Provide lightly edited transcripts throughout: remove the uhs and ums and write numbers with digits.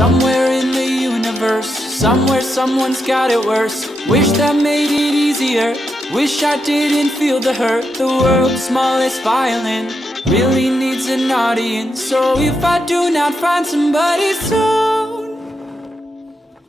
Somewhere in the universe, somewhere someone's got it worse. Wish that made it easier, wish I didn't feel the hurt. The world's smallest violin really needs an audience. So if I do not find somebody soon,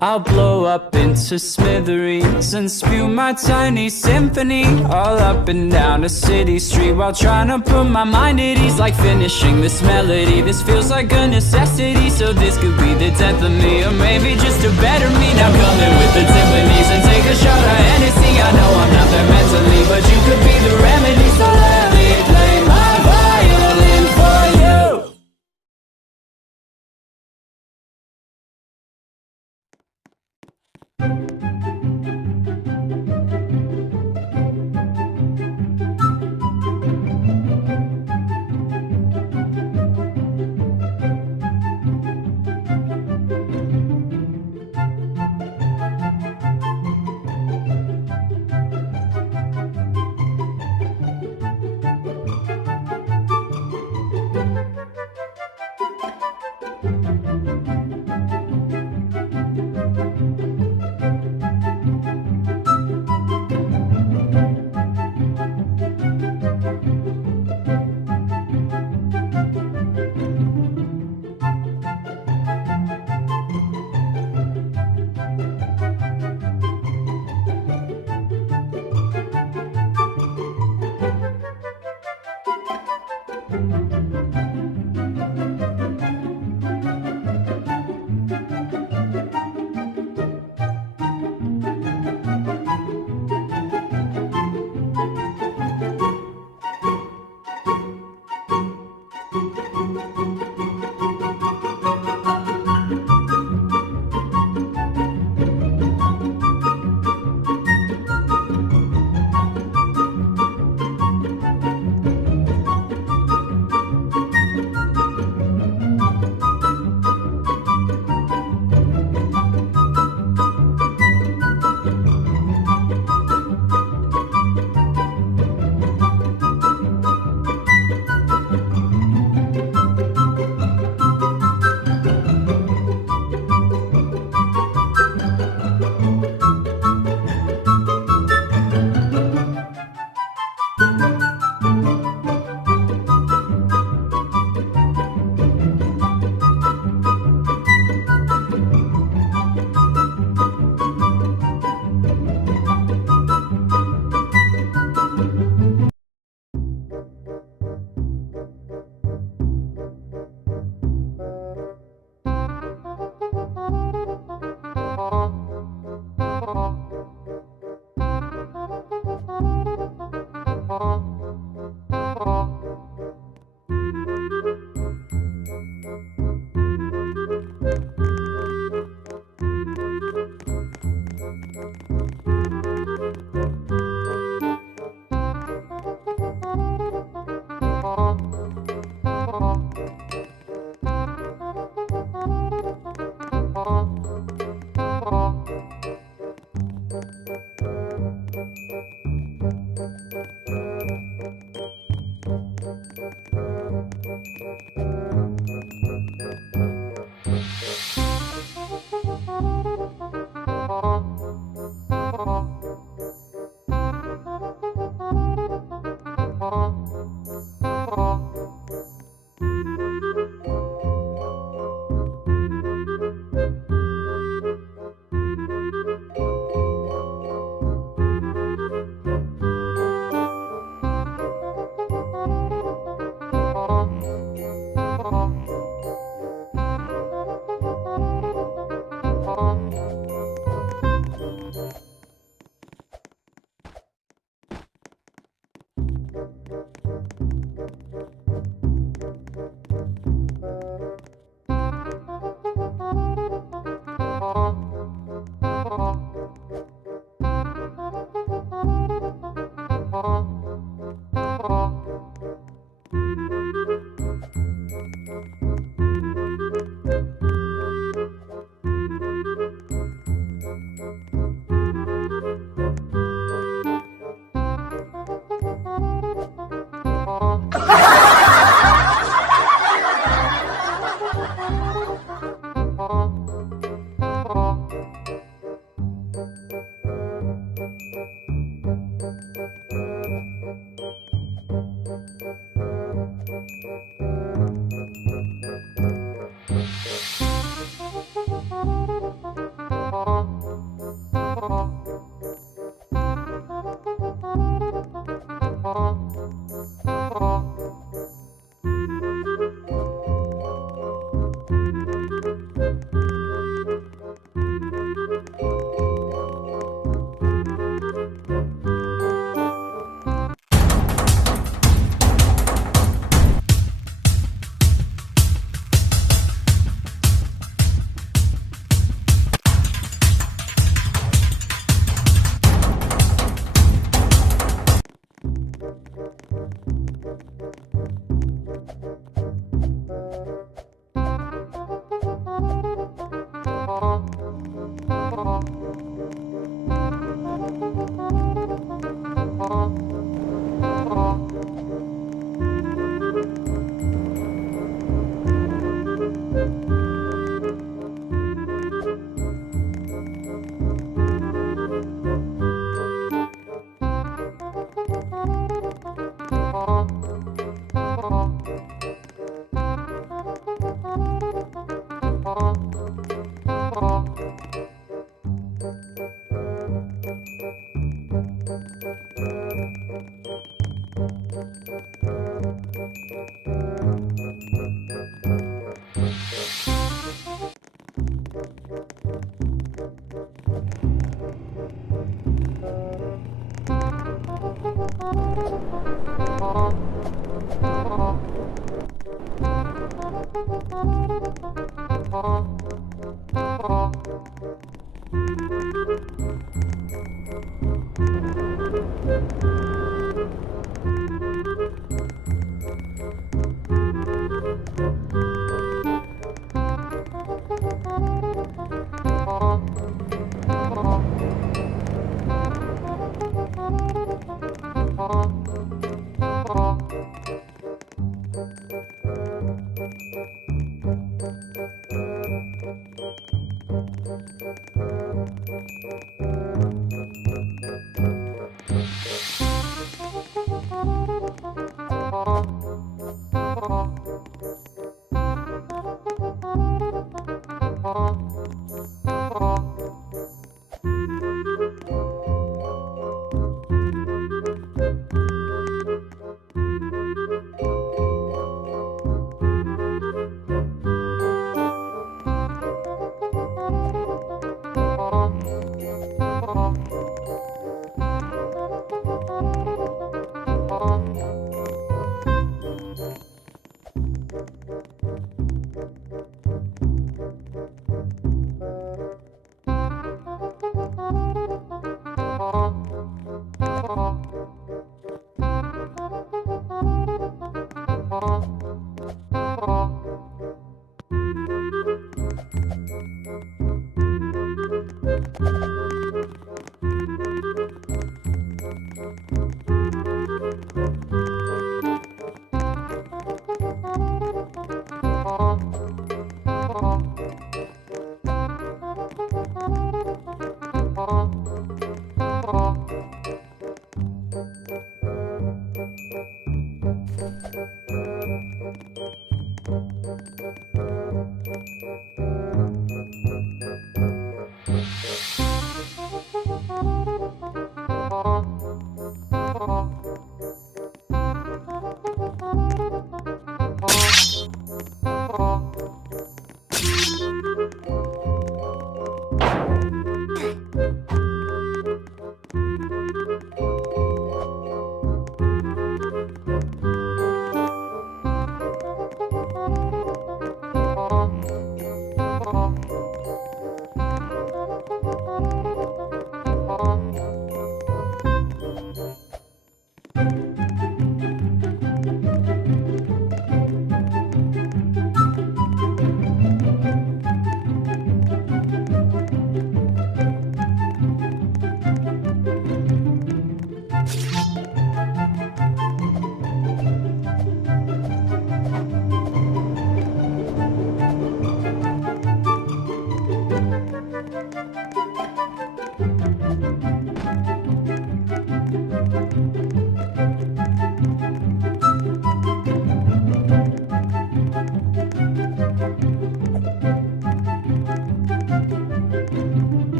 I'll blow up into smithereens and spew my tiny symphony all up and down a city street, while trying to put my mind at ease. Like finishing this melody, this feels like a necessity. So this could be the 10th of me, or maybe just a better me. Now come in with the timpanis and take a shot of Hennessy. I know I'm not there mentally, but you could be the remedy. So let me play my violin for you.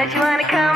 Don't you wanna come